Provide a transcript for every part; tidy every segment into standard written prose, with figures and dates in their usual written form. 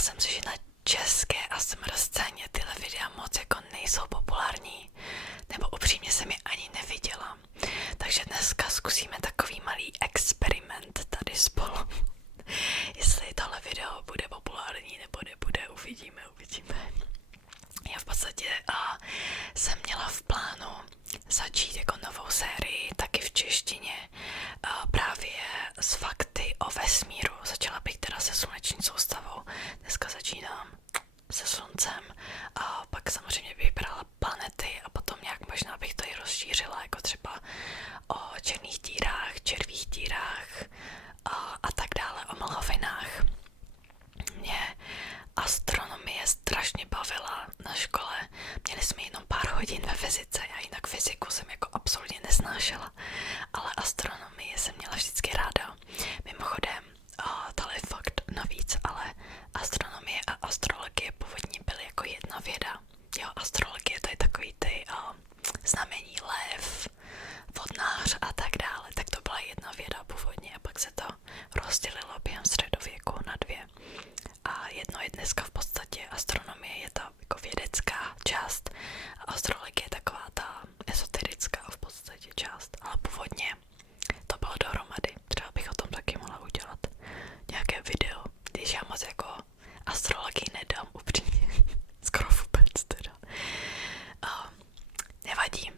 jsem si, že na české ASMR scéně tyhle videa moc jako nejsou populární, nebo upřímně jsem je ani neviděla. Takže dneska zkusíme takový malý experiment tady spolu. Jestli tohle video bude populární nebo nebude, uvidíme. Já v podstatě jsem měla v plánu začít jako novou sérii, taky v češtině, právě s fakty o vesmíru. Začala bych teda se sluneční soustavou, dneska začínám se sluncem a pak samozřejmě bych brala planety a potom nějak možná bych to i rozšířila, jako třeba o černých dírách, červých dírách a tak dále, o mlhovinách. Mě astronomie strašně bavila na škole. Měli jsme jenom pár hodin ve fyzice, já jinak fyziku jsem jako absolutně nesnášela, ale astronomie jsem měla vždycky ráda. Mimochodem, tohle je fakt navíc, ale astronomie a astrologie původně byly jako jedna věda. Jo, astrologie to je takový ty znamení lev, vodnář a tak dále, tak to byla jedna věda původně a pak se to rozdělilo během středověku na dvě. A jedno je dneska v podstatě astronomie, je ta jako vědecká část a astrologie je taková ta esoterická v podstatě část, ale původně to bylo dohromady. Třeba bych o tom taky mohla udělat nějaké video, když já moc jako astrologii nedám upřímně, skoro vůbec teda. Nevadí.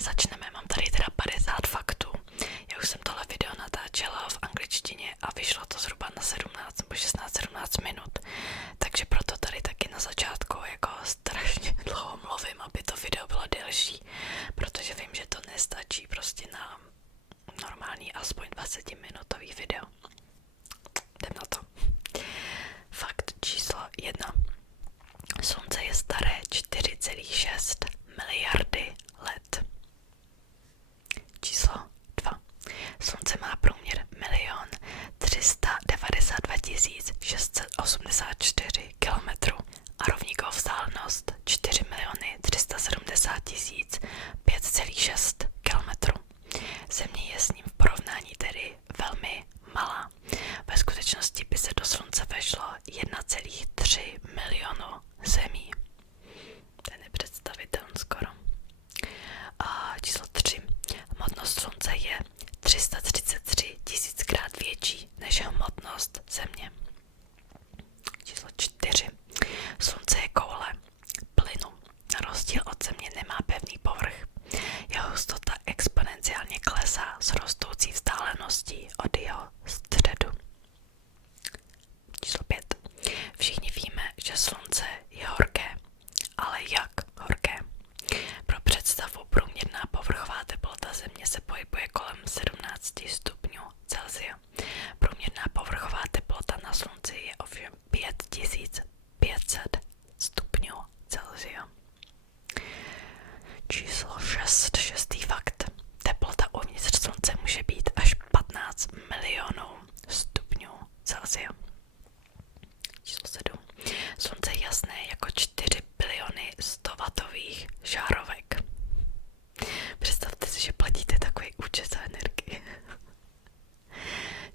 Začneme, mám tady teda 50 faktů. Já už jsem tohle video natáčela v angličtině a vyšlo to zhruba na 17 nebo 16-17 minut. Takže proto tady taky na začátku jako strašně dlouho mluvím, aby to video bylo delší, protože vím, že to nestačí prostě na normální aspoň 20-minutový video. Jdem na to. Fakt číslo 1. Slunce je staré 4,6 miliardy let. Číslo 2. Slunce má průměr 1 392 684 km a rovníkovou vzdálenost 4 370 5,6 km. Země je s ním v porovnání tedy velmi malá. Ve skutečnosti by se do slunce vešlo 1,3 milionu zemí. To je nepředstavitelné skoro. A číslo 3. Hmotnost slunce je 333 000krát větší než hmotnost země. Číslo 4. Slunce je koule plynu. Na rozdíl od země nemá pevný povrch. Jeho hustota exponenciálně klesá s rostoucí vzdáleností od jeho středu. Číslo 5. Všichni víme, že slunce je horké. Ale jak horké? Pro představu, průměrná povrchová teplota země se pohybuje kolem 17 stupňů Celsia. Průměrná povrchová teplota na slunci je ovšem 5500 stupňů Celsia. Číslo 6. Šestý fakt. Teplota uvnitř slunce může být až 15 milionů stupňů Celsia. Číslo 7. Slunce je jasné jako 4 biliony 100watových žárovek. Představte si, že platíte takový účet za energii.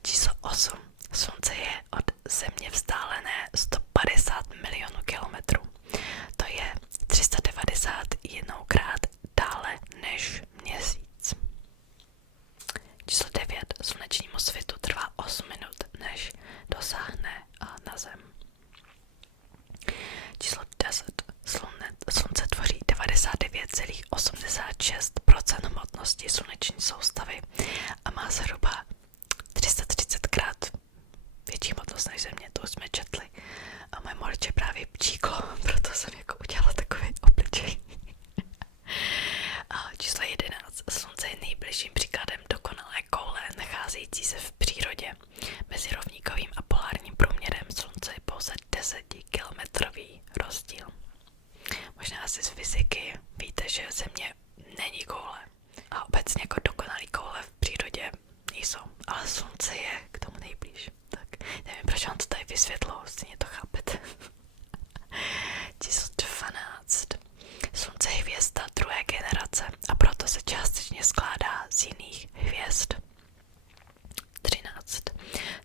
Číslo 8. Slunce je od země vzdálené 150 milionů kilometrů. To je 391krát dále než měsíc. Číslo 9. Slunečnímu svitu trvá 8 minut, než dosáhne na zem. Číslo 10. Slunce tvoří 99,86% hmotnosti sluneční soustavy a má zhruba 330krát větší hmotnost než země, to už jsme četli. A moje morče právě pčíklo, proto jsem jako udělala takový obličej. A číslo 11. Slunce je nejbližším příkladem dokonalé koule nacházející se v přírodě. Mezi rovníkovým a polárním průměrem slunce je pouze 10kilometrový rozdíl. Možná asi z fyziky víte, že země není koule. A obecně jako dokonalý koule v přírodě nejsou. Ale slunce je k tomu nejblíž. Tak nevím, proč vám to tady vysvětlo, stejně to chápete. Číslo 12. Slunce je hvězda druhé generace a proto se částečně skládá z jiných hvězd. 13.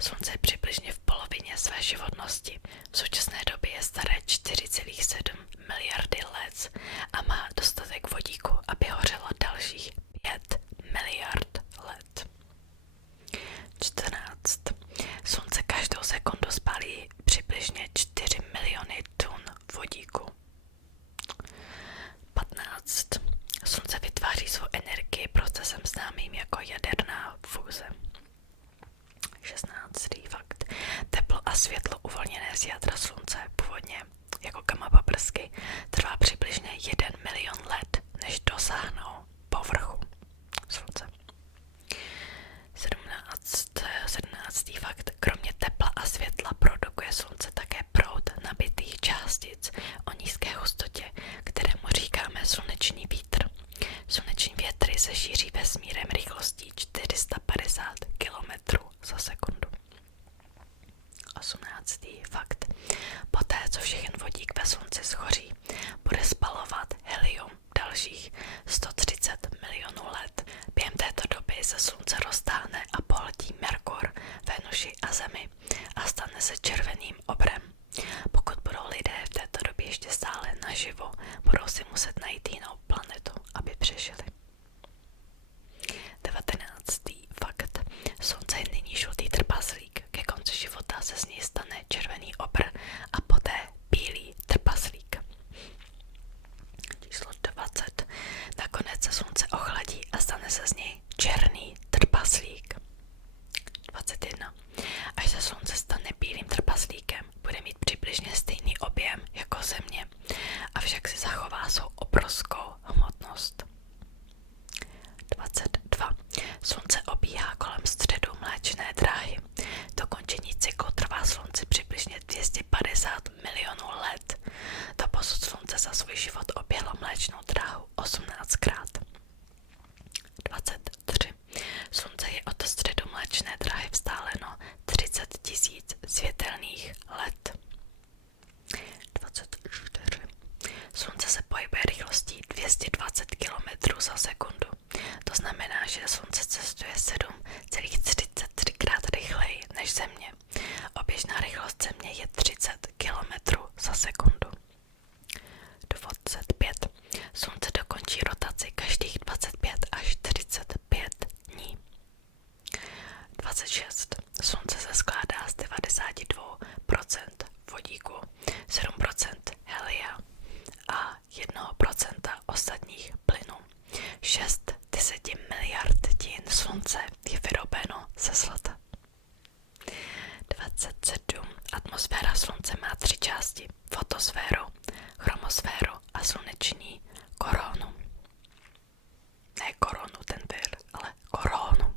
Slunce je přibližně v polovině polovině své životnosti. V současné době je staré 4,7 miliardy let a má dostatek vodíku, aby hořelo dalších 5 miliard let. 14. Slunce každou sekundu spálí přibližně 4 miliony tun vodíku. 15. Slunce vytváří svou energii procesem známým jako jaderná fúze. 16. Fakt. Teplo a světlo uvolněné z jádra slunce, původně jako gamma paprsky, trvá přibližně 1 milion let, než dosáhnou povrchu slunce. 17. Fakt. Kromě tepla a světla produkuje slunce také proud nabitých částic o nízké hustotě, kterému říkáme sluneční vítr. Sluneční větry se šíří vesmírem rychlostí 450 km za sekundu. 18. Fakt. Poté, co všechen vodík ve slunci schoří, bude spalovat helium dalších 130 milionů let. Během této doby se slunce roztáhne a pohltí Merkur, Venuši a Zemi a stane se červeným obrem. Pokud budou lidé v této době ještě stále naživu, budou si muset najít jinou planetu, aby přežili. 19. Fakt. Slunce je nyní žlutý trpaslík. Ke konci života se z něj stane červený obr a poté bílý trpaslík. Číslo 20. Nakonec se slunce ochladí a stane se z něj černý trpaslík. 21. Až se slunce stane bílým trpaslíkem, bude mít přibližně stejný objem jako Země, avšak si zachová svou obrovskou hmotnost. 22. Slunce obíhá kolem středu Mléčné dráhy. Dokončení cyklu trvá slunci přibližně 250 milionů let. Doposud slunce za svůj život oběhlo Mléčnou dráhu 18krát. 23. Slunce je od středu Mléčné dráhy vzdáleno 30 000 světelných let. 24. Slunce se pohybuje rychlostí 220 km za sekundu. To znamená, že slunce cestuje 7,33krát rychleji než Země. Oběžná rychlost Země je 30 km za sekundu. 25. Slunce dokončí rotaci každých 25 až 45 dní. 26. Slunce se skládá z 92% vodíku, 7% helia a 1% ostatních plynů. 6 10 miliard slunce je vyrobeno ze zlata. 27. Atmosféra slunce má 3 části: fotosféru, chromosféru a sluneční koronu. Ne koronu, ten pyr, ale koronu.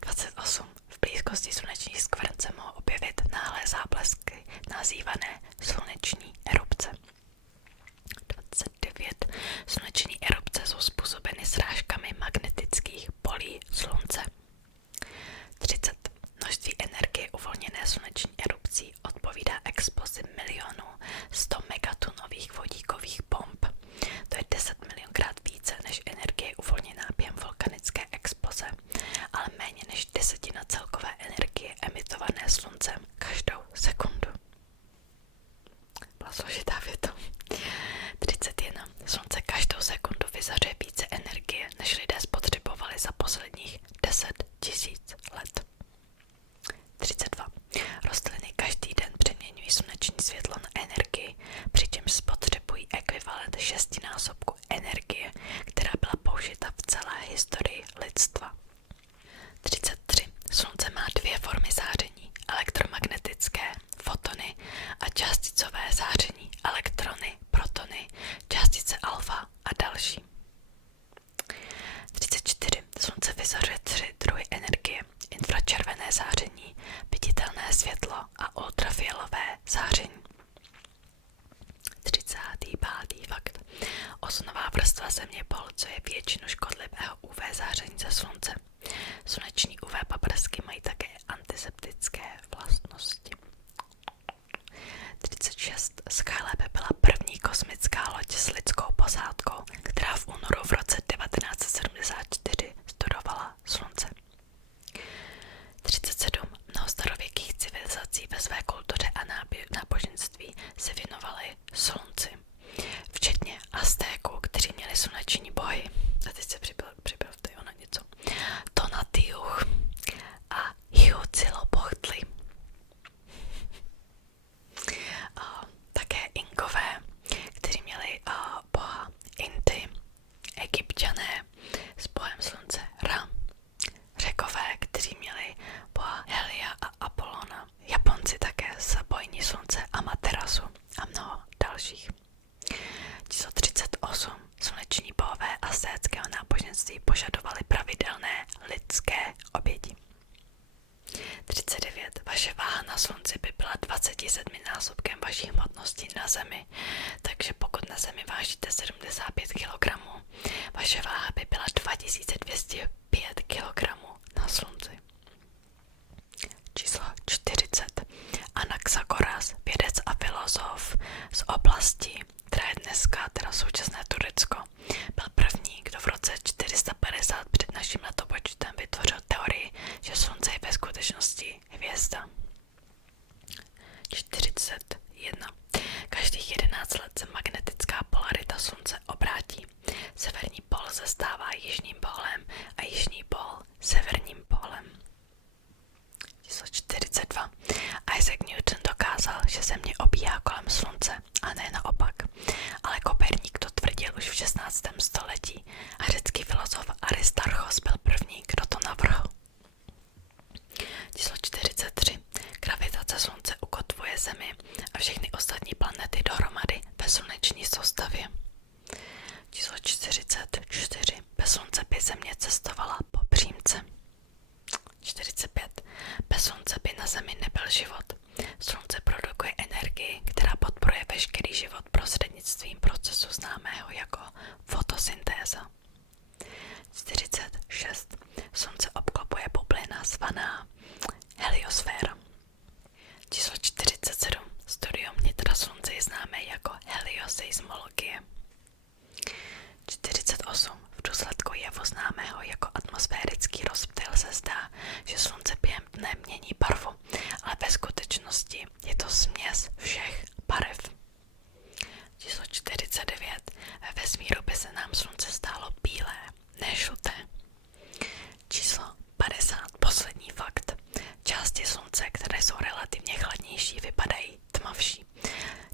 28. V blízkosti sluneční skvrn se mohou objevit náhlé záblesky nazývané sluneční erupce. 29. Sluneční erupce jsou způsobeny srážkami magnetických polí slunce. 30. Množství energie uvolněné sluneční erupcí odpovídá explozi milionů 100 megatunových vodíkových bomb. To je 10 milionkrát více než energie uvolněná během vulkanické exploze, ale méně než desetina celkové energie emitované sluncem každou sekundu. Byla složitá věta. 31. Slunce každou sekundu vyzařuje více energie, než lidé spotřebovali za posledních 10 000 let. 32. Rostliny každý den přeměňují sluneční světlo na energii, přičemž spotřebují ekvivalent 6násobku energie, která byla použita v celé historii lidstva. 33. Slunce má 2 formy záření: elektromagnetické, fotony, a částicové záření, elektrony, protony, částice alfa a další. 34. Slunce vyzařuje 3 druhy energie: infračervené záření, viditelné světlo a ultrafialové záření. 35. Fakt. Ozonová vrstva Země pohlcuje většinu škodlivého UV záření ze slunce. Sluneční UV paprsky mají také antiseptické vlastnosti. 36. Skylab byla první kosmická loď s lidskou posádkou, která v únoru v roce 1974 studovala slunce. 37. Mnoho starověkých 205 kilogramů na slunci. Číslo 40. Anaxagoras, vědec a filozof z oblasti, která je dneska teda současné Turecko, byl první, kdo v roce 450 před naším letopočtem vytvořil teorii, že slunce je ve skutečnosti hvězda. 41. Každých 11 let se magnetická polarita slunce obrátí. Severní pól se stává jižním pólem a jižní pól severním pólem. Číslo 42. Isaac Newton dokázal, že Země obíhá kolem slunce a ne naopak, ale Koperník to tvrdil už v 16. století a řecký filozof Aristarchos byl první, kdo to navrhl. Číslo 43. Gravitace slunce ukotvuje Zemi a všechny ostatní planety dohromady ve sluneční soustavě. Číslo 44. Bez slunce by Země cestovala po přímce. 45. Bez slunce by na Zemi nebyl život. Slunce produkuje energii, která podporuje veškerý život prostřednictvím procesu známého jako fotosyntéza. 46. Slunce obklopuje bublina zvaná heliosféra. Číslo 47. Studium nitra slunce je známé jako helioseismologie. 48. V důsledku jevu známého jako atmosférický rozptyl se zdá, že slunce během dne mění barvu, ale ve skutečnosti je to směs všech barev. Číslo 49. Ve vesmíru by se nám slunce zdálo bílé, ne žluté. Číslo 50. Poslední fakt. Části slunce, které jsou relativně chladnější, vypadají tmavší.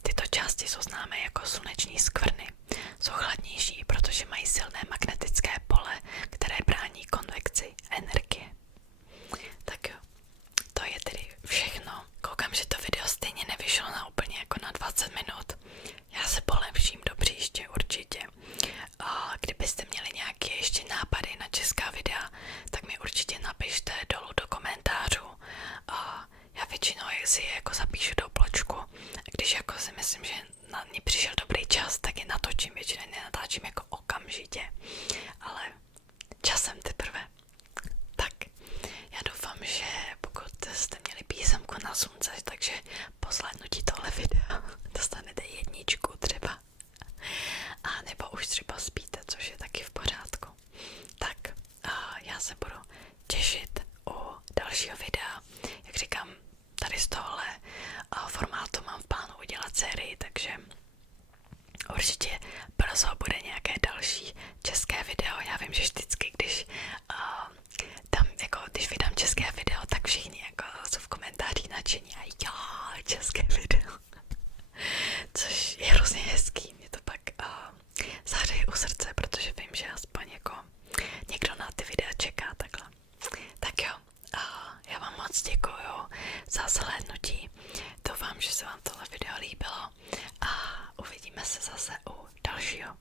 Tyto části jsou známé jako sluneční skvrny. Jsou chladnější, protože mají silné magnetické pole, které brání konvekci energie. Tak jo, to je tedy všechno. Koukám, že to video stejně nevyšlo na úplně jako na 20 minut. Já se polepším do příště určitě. A kdybyste měli nějaké ještě nápady na česká videa, tak mi určitě napište dolů do komentářů. A já většinou si je jako zapíšu do bločku. Když jako si myslím, že na ní přišel dobrý čas, tak je natočím, většinou nenatáčím jako okamžitě. Ale časem teprve. Tak, já doufám, že pokud jste měli písemku na slunce, takže po zhlédnutí tohle videa dostanete 1 třeba. A nebo už třeba spíte, což je taky v pořádku. Tak, já se budu těšit u dalšího videa. Jak říkám, tady z tohle formátu mám v plánu udělat sérii, takže určitě brzo bude nějaké další české video. Já vím, že vždycky, když když vydám české video, tak všichni jako jsou v komentářích nadšení a jo, české video. Což je hrozně hezký, mě to pak zahřeje u srdce, protože vím, že aspoň jako někdo na ty videa čeká takhle. Tak jo, já vám moc děkuju za zhlédnutí. Doufám, že se vám tohle video líbilo a uvidíme se zase u dalšího.